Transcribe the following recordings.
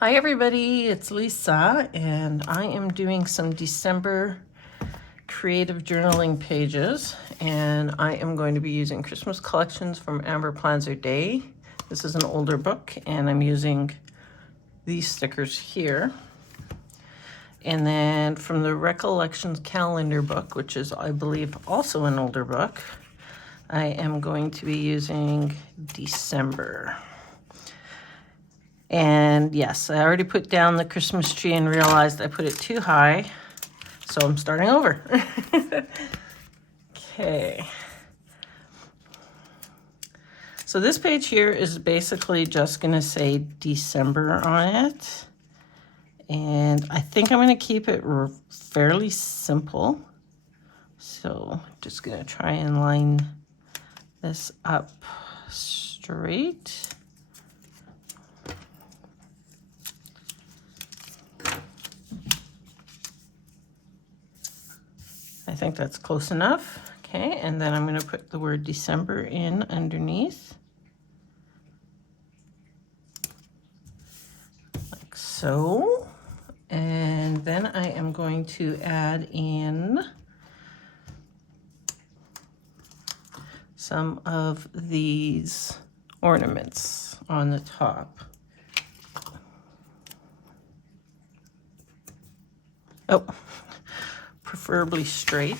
Hi everybody, it's Lisa, and I am doing some December creative journaling pages, and I am going to be using Christmas collections from AmberPlansHerDay. This is an older book, and I'm using these stickers here. And then from the Recollections calendar book, which is, I believe, also an older book, I am going to be using December. And yes, I already put down the Christmas tree and realized I put it too high, so I'm starting over. Okay. So this page here is basically just going to say December on it. And I think I'm going to keep it fairly simple. So I'm just going to try and line this up straight. I think that's close enough. Okay, and then I'm going to put the word December in underneath. Like so. And then I am going to add in some of these ornaments on the top. Oh, preferably straight.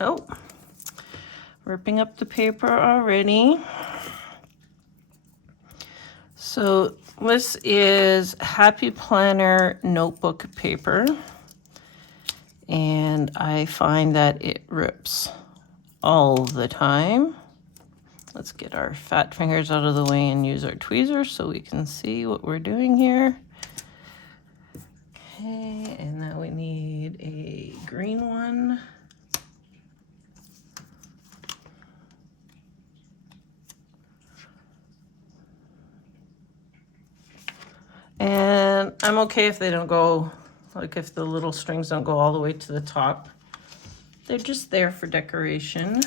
Oh, ripping up the paper already. So this is Happy Planner notebook paper, and I find that it rips all the time. Let's get our fat fingers out of the way and use our tweezers so we can see what we're doing here. Okay, and now we need a green one. And I'm okay if they don't go, like if the little strings don't go all the way to the top. They're just there for decoration.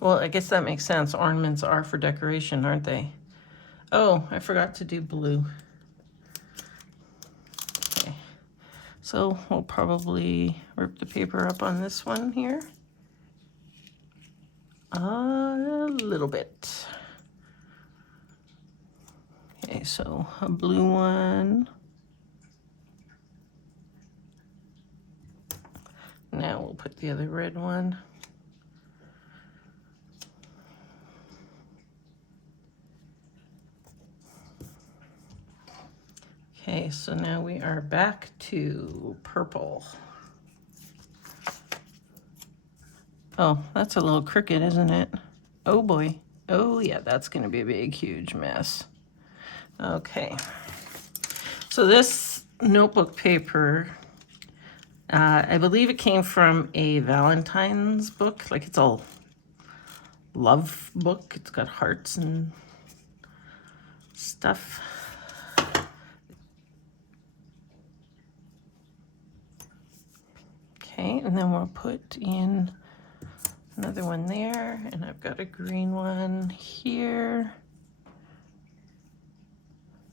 Well, I guess that makes sense. Ornaments are for decoration, aren't they? Oh, I forgot to do blue. Okay, so we'll probably rip the paper up on this one here. A little bit. Okay, so a blue one. Now we'll put the other red one. Okay, so now we are back to purple. Oh, that's a little crooked, isn't it? Oh boy. Oh yeah, that's gonna be a big, huge mess. Okay. So this notebook paper, I believe it came from a Valentine's book. Like it's a love book. It's got hearts and stuff. Okay, and then we'll put in another one there, and I've got a green one here.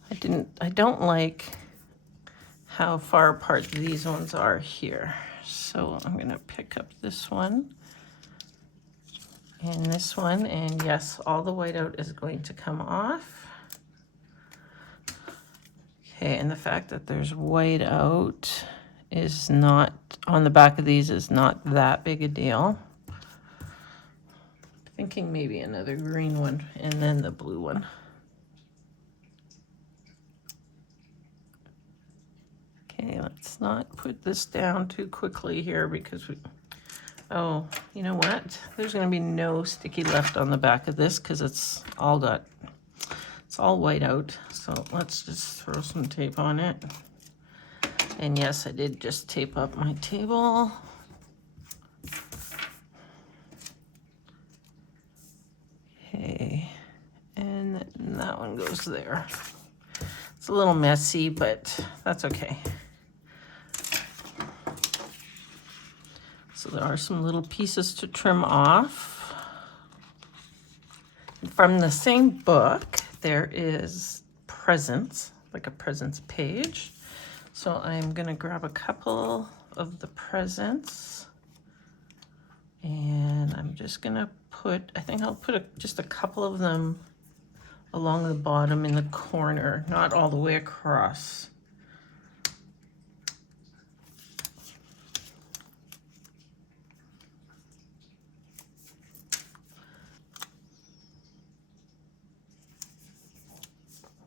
I don't like how far apart these ones are here. So I'm gonna pick up this one and this one, and yes, all the whiteout is going to come off. Okay, and the fact that there's whiteout is not, on the back of these is not that big a deal. Thinking maybe another green one and then the blue one. Okay, let's not put this down too quickly here because oh, you know what? There's gonna be no sticky left on the back of this because it's all white out. So let's just throw some tape on it. And yes, I did just tape up my table. Okay, and then that one goes there. It's a little messy, but that's okay. So So there are some little pieces to trim off. From the same book, there is presents, like a presents page. So I'm gonna grab a couple of the presents, and I'm just gonna put, I think I'll put just a couple of them along the bottom in the corner, not all the way across.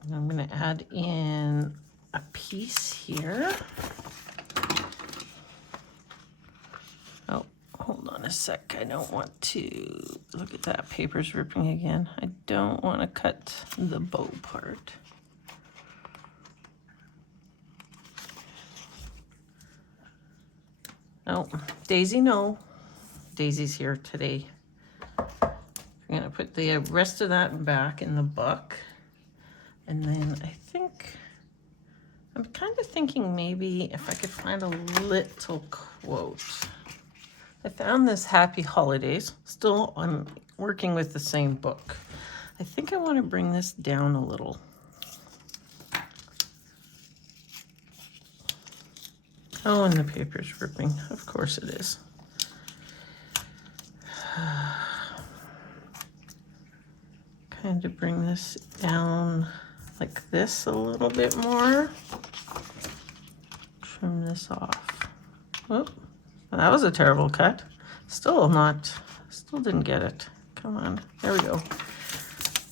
And I'm gonna add in a piece here. Oh, hold on a sec. I don't want to, look at that, paper's ripping again. I don't want to cut the bow part. Oh, Daisy, no. Daisy's here today. I'm gonna put the rest of that back in the book. And then I think, I'm kind of thinking maybe if I could find a little quote. I found this Happy Holidays. Still, I'm working with the same book. I think I want to bring this down a little. Oh, and the paper's ripping. Of course it is. Kind of bring this down like this a little bit more. Trim this off. Whoop. Well, that was a terrible cut. Still didn't get it. Come on, there we go.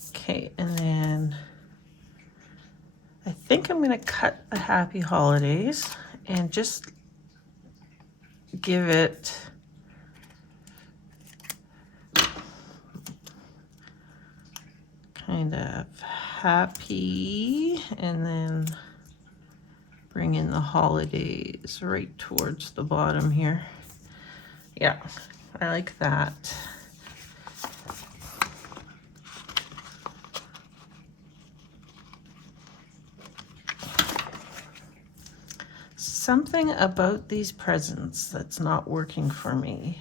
Okay, and then I think I'm gonna cut the Happy Holidays and just give it kind of happy, and then bring in the holidays right towards the bottom here. Yeah, I like that. Something about these presents that's not working for me.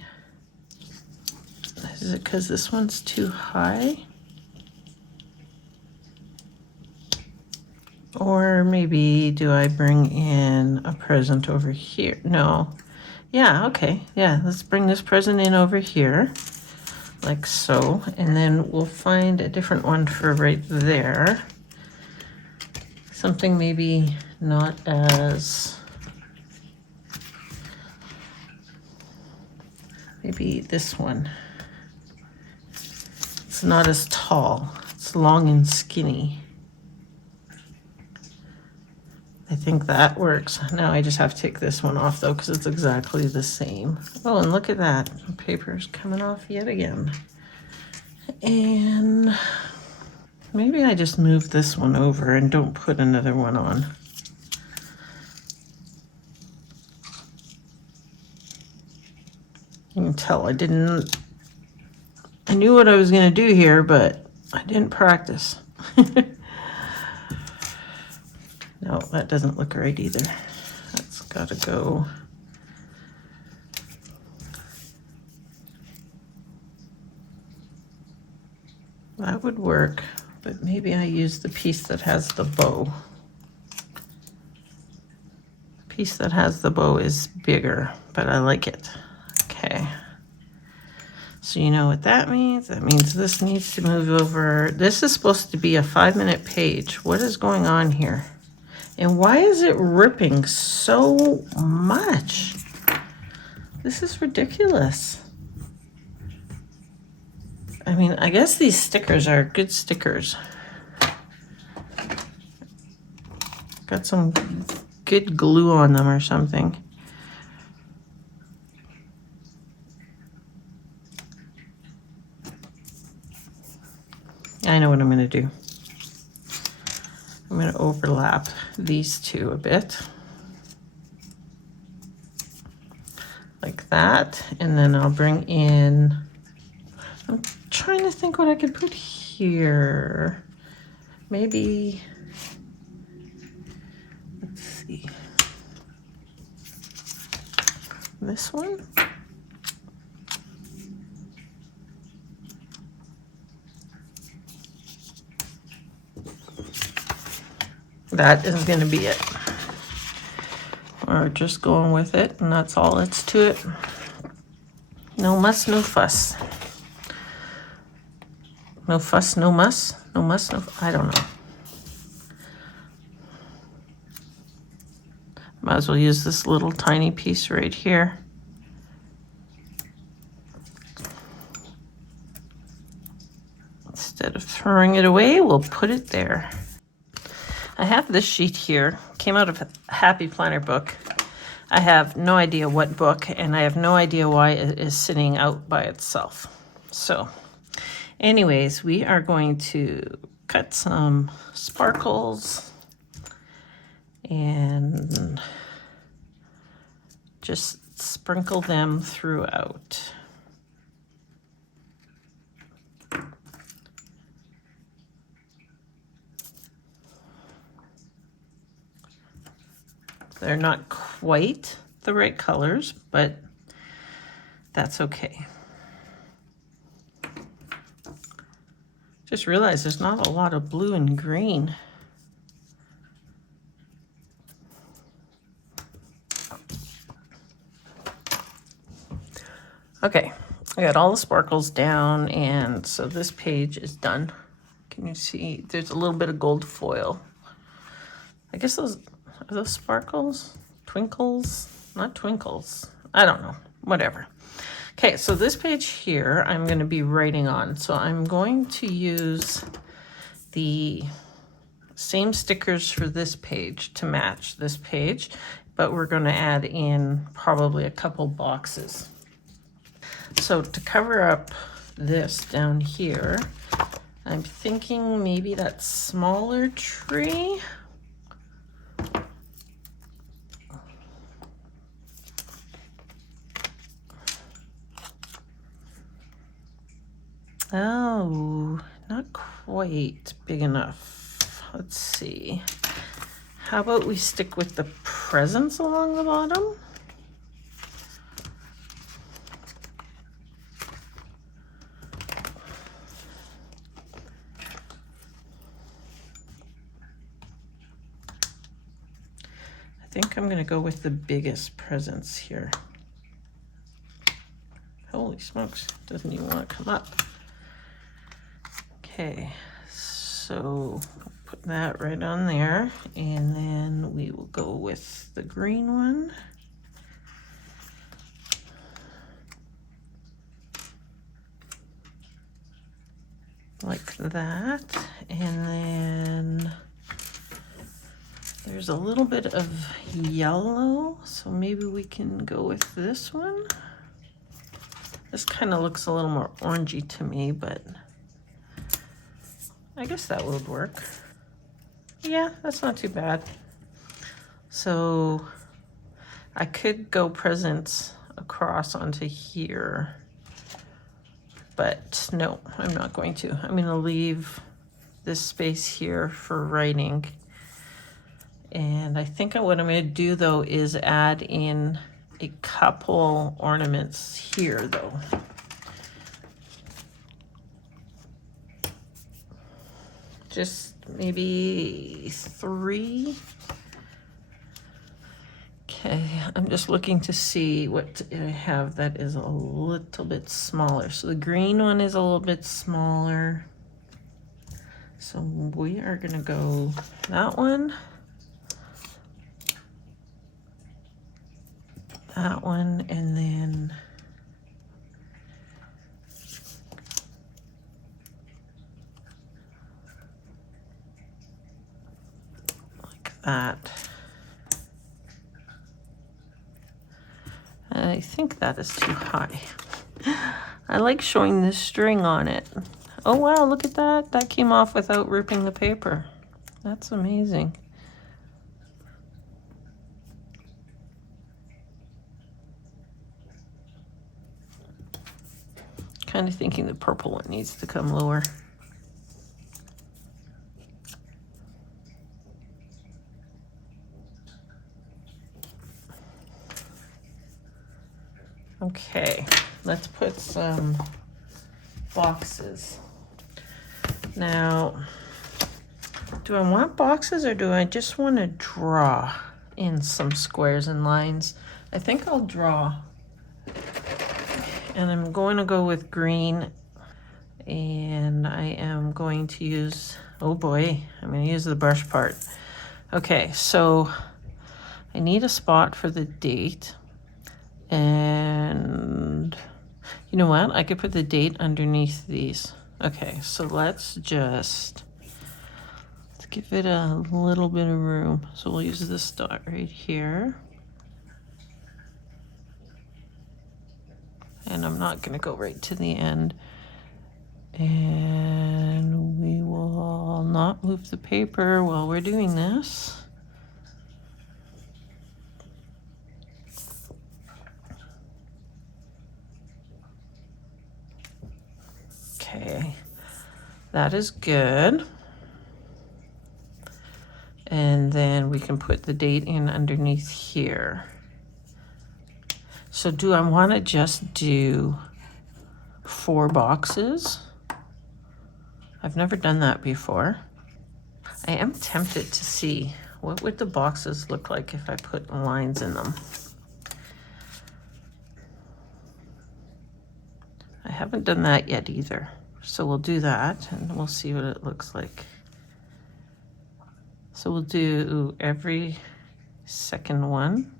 Is it because this one's too high? Or maybe do I bring in a present over here? No. Yeah, okay. Yeah, let's bring this present in over here, like so. And then we'll find a different one for right there. Something maybe not as, maybe this one. It's not as tall. It's long and skinny. I think that works. Now I just have to take this one off though, because it's exactly the same. Oh, and look at that. The paper's coming off yet again. And maybe I just move this one over and don't put another one on. You can tell I knew what I was gonna do here, but I didn't practice. No, that doesn't look right either. That's gotta go. That would work, but maybe I use the piece that has the bow. The piece that has the bow is bigger, but I like it. Okay. So you know what that means? That means this needs to move over. This is supposed to be a 5-minute page. What is going on here? And why is it ripping so much? This is ridiculous. I mean, I guess these stickers are good stickers. Got some good glue on them or something. I know what I'm gonna do. I'm going to overlap these two a bit, like that, and then I'll bring in, I'm trying to think what I could put here. Maybe, let's see, this one? that is going to be it. We're just going with it, and that's all it's to it. No muss, no fuss. No fuss, no muss. No muss, no I don't know. Might as well use this little tiny piece right here. Instead of throwing it away, we'll put it there. I have this sheet here, came out of a Happy Planner book. I have no idea what book, and I have no idea why it is sitting out by itself. So anyways, we are going to cut some sparkles and just sprinkle them throughout. They're not quite the right colors, but that's okay. Just realized there's not a lot of blue and green. Okay, I got all the sparkles down, and so this page is done. Can you see? There's a little bit of gold foil. I guess those are those sparkles? Twinkles? Not twinkles. I don't know. Whatever. Okay, so this page here I'm going to be writing on. So I'm going to use the same stickers for this page to match this page, but we're going to add in probably a couple boxes. So to cover up this down here, I'm thinking maybe that smaller tree. Oh, not quite big enough. Let's see. How about we stick with the presents along the bottom? I think I'm going to go with the biggest presents here. Holy smokes, doesn't even want to come up. Okay, so put that right on there, and then we will go with the green one. Like that, and then there's a little bit of yellow, so maybe we can go with this one. This kind of looks a little more orangey to me, but I guess that would work. Yeah, that's not too bad. So I could go presents across onto here, but no, I'm not going to. I'm going to leave this space here for writing. And I think what I'm going to do though is add in a couple ornaments here though. Just maybe 3. Okay, I'm just looking to see what I have that is a little bit smaller. So the green one is a little bit smaller. So we are gonna go that one, that one, and then that. I think that is too high. I like showing this string on it. Oh wow, look at that. That came off without ripping the paper. That's amazing. Kind of thinking the purple one needs to come lower. Okay, let's put some boxes. Now, Do I want boxes or do I just want to draw in some squares and lines? I think I'll draw. And I'm going to go with green, and I am going to use, oh boy, I'm going to use the brush part. Okay, so I need a spot for the date, and you know what? I could put the date underneath these. Okay, so let's give it a little bit of room. So we'll use this dot right here. And I'm not going to go right to the end. And we will not move the paper while we're doing this. Okay, that is good. And then we can put the date in underneath here. So do I want to just do 4 boxes? I've never done that before. I am tempted to see what would the boxes look like if I put lines in them. I haven't done that yet either. So we'll do that and we'll see what it looks like. So we'll do every second one.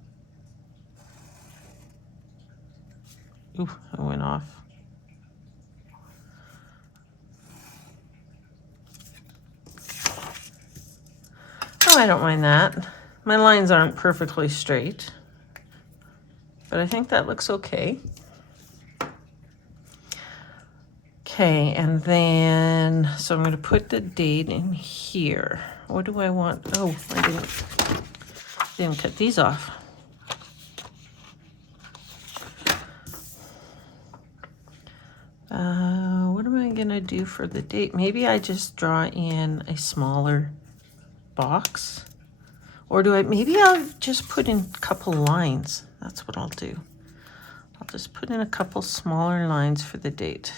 Ooh, I went off. Oh, I don't mind that. My lines aren't perfectly straight, but I think that looks okay. Okay, and then, so I'm going to put the date in here. What do I want? Oh, I didn't cut these off. What am I going to do for the date? Maybe I just draw in a smaller box. Or maybe I'll just put in a couple lines. That's what I'll do. I'll just put in a couple smaller lines for the date.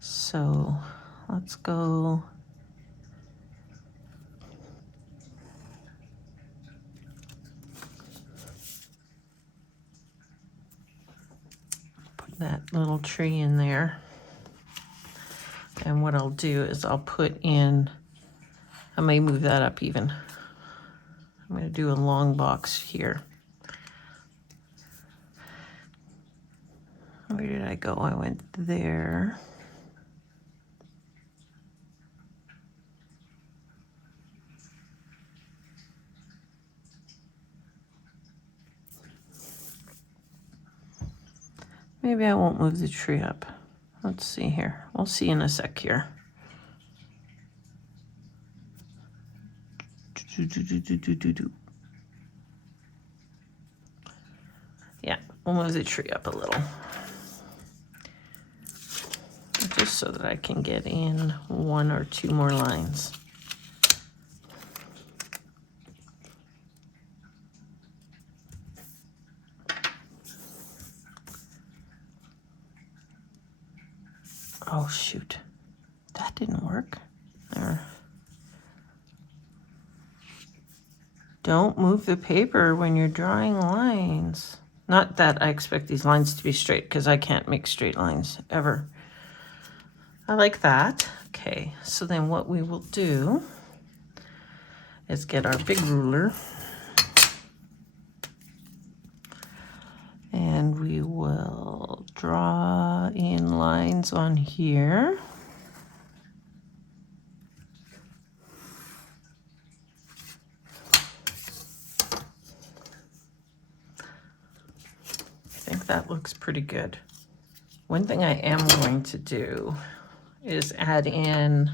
So let's go. Put that little tree in there. And what I'll do is I'll put in, I may move that up even. I'm going to do a long box here. Where did I go? I went there. Maybe I won't move the tree up. Let's see here. We'll see in a sec here. Yeah, we'll move the tree up a little. Just so that I can get in 1 or 2 more lines. Oh shoot, that didn't work. There. Don't move the paper when you're drawing lines. Not that I expect these lines to be straight, because I can't make straight lines ever. I like that. Okay, so then what we will do is get our big ruler and we will draw in lines on here. I think that looks pretty good. One thing I am going to do is add in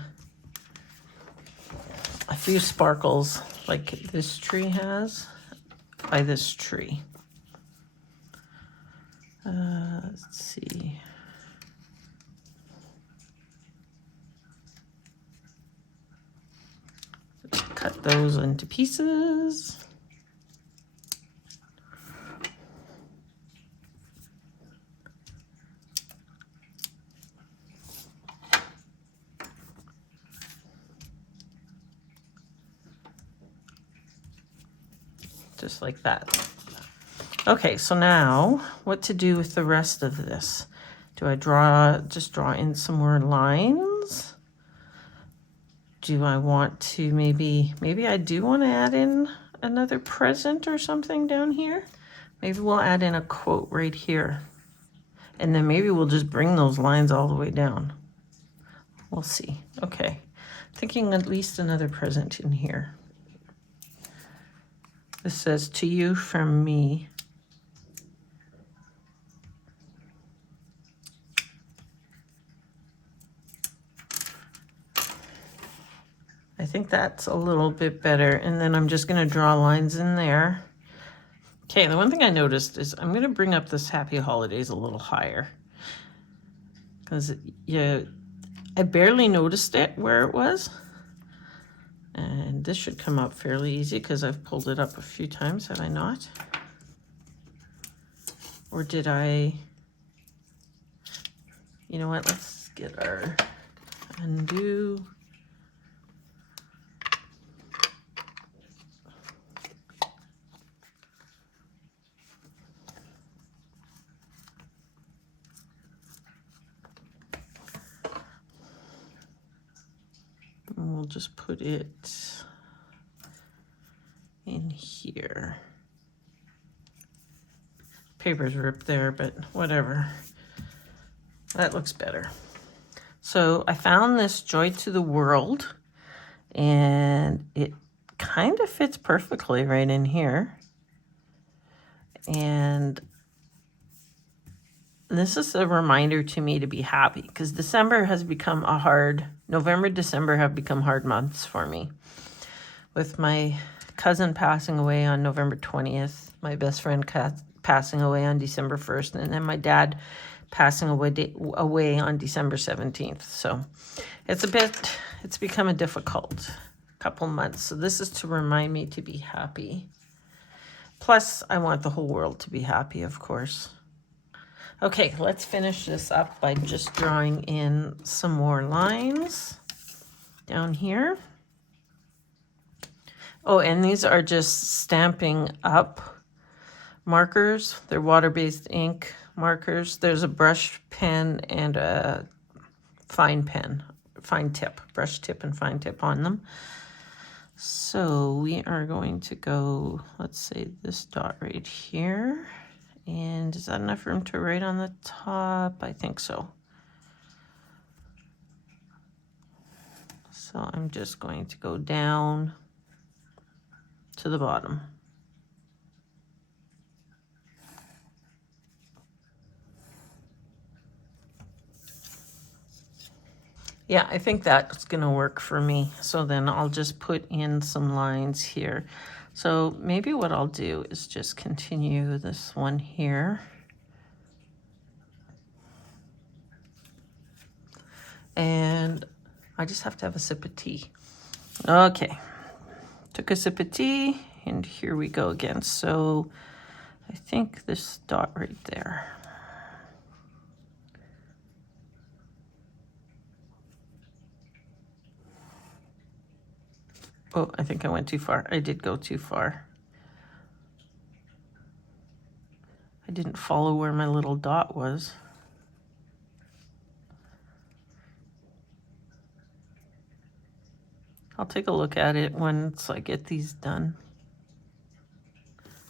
a few sparkles like this tree has by this tree. Let's see. Cut those into pieces. just like that. Okay, so now what to do with the rest of this? Do I just draw in some more lines? Do I want to maybe I do want to add in another present or something down here? Maybe we'll add in a quote right here. And then maybe we'll just bring those lines all the way down. We'll see. Okay, thinking at least another present in here. This says, to you from me. I think that's a little bit better. And then I'm just going to draw lines in there. Okay, the one thing I noticed is I'm going to bring up this Happy Holidays a little higher. Because I barely noticed it where it was. And this should come up fairly easy because I've pulled it up a few times, have I not? Or did I? You know what, let's get our undo. And we'll just put it in here. Paper's ripped there, but whatever. That looks better. So I found this Joy to the World, and it kind of fits perfectly right in here. And this is a reminder to me to be happy, because December has become November, December have become hard months for me. With my cousin passing away on November 20th, my best friend passing away on December 1st, and then my dad passing away on December 17th. So it's become a difficult couple months. So this is to remind me to be happy. Plus, I want the whole world to be happy, of course. Okay, let's finish this up by just drawing in some more lines down here. Oh, and these are just Stampin' Up markers. They're water-based ink markers. There's a brush pen and a fine tip, brush tip and fine tip on them. So we are going to go, let's say this dot right here. And is that enough room to write on the top? I think so. So I'm just going to go down to the bottom. Yeah, I think that's going to work for me. So then I'll just put in some lines here. So maybe what I'll do is just continue this one here. And I just have to have a sip of tea. Okay, took a sip of tea, and here we go again. So I think this dot right there. Oh, I think I went too far. I did go too far. I didn't follow where my little dot was. I'll take a look at it once I get these done.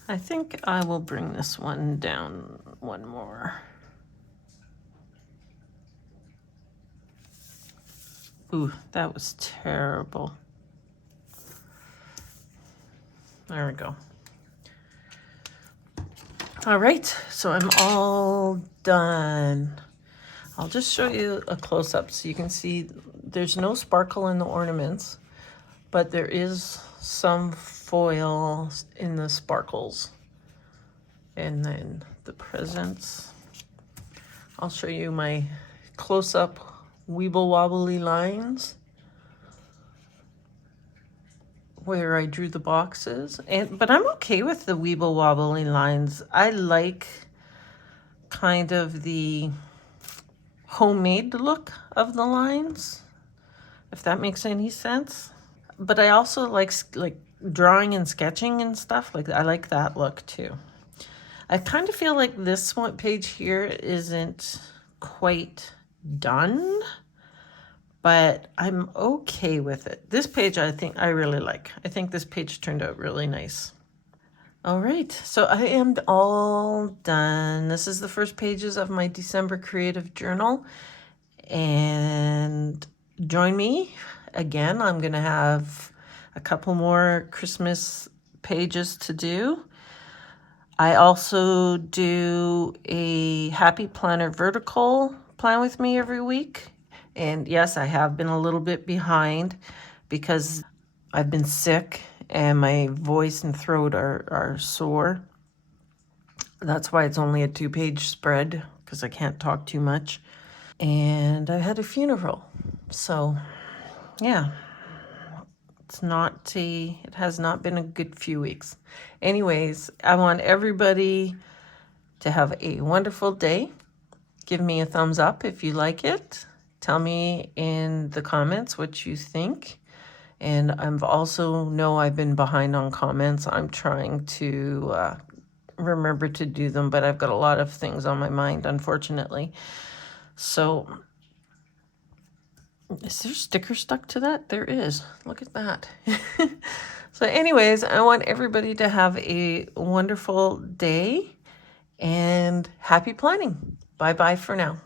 I think I will bring this one down one more. Ooh, that was terrible. There we go. All right, so I'm all done. I'll just show you a close-up so you can see there's no sparkle in the ornaments, but there is some foil in the sparkles. And then the presents. I'll show you my close-up weeble wobbly lines where I drew the boxes. But I'm okay with the weeble wobbly lines. I like kind of the homemade look of the lines, if that makes any sense. But I also like drawing and sketching and stuff, like I like that look too. I kind of feel like this one page here isn't quite done, but I'm okay with it. This page I think I really like. I think this page turned out really nice. All right, so I am all done. This is the first pages of my December creative journal. And join me again. I'm going to have a couple more Christmas pages to do. I also do a Happy Planner vertical plan with me every week. And yes, I have been a little bit behind because I've been sick and my voice and throat are sore. That's why it's only a 2-page spread, because I can't talk too much. And I had a funeral. So, yeah, it has not been a good few weeks. Anyways, I want everybody to have a wonderful day. Give me a thumbs up if you like it. Tell me in the comments what you think. And I've also know I've been behind on comments. I'm trying to remember to do them, but I've got a lot of things on my mind, unfortunately. So, is there a sticker stuck to that? There is. Look at that. So anyways, I want everybody to have a wonderful day and happy planning. Bye-bye for now.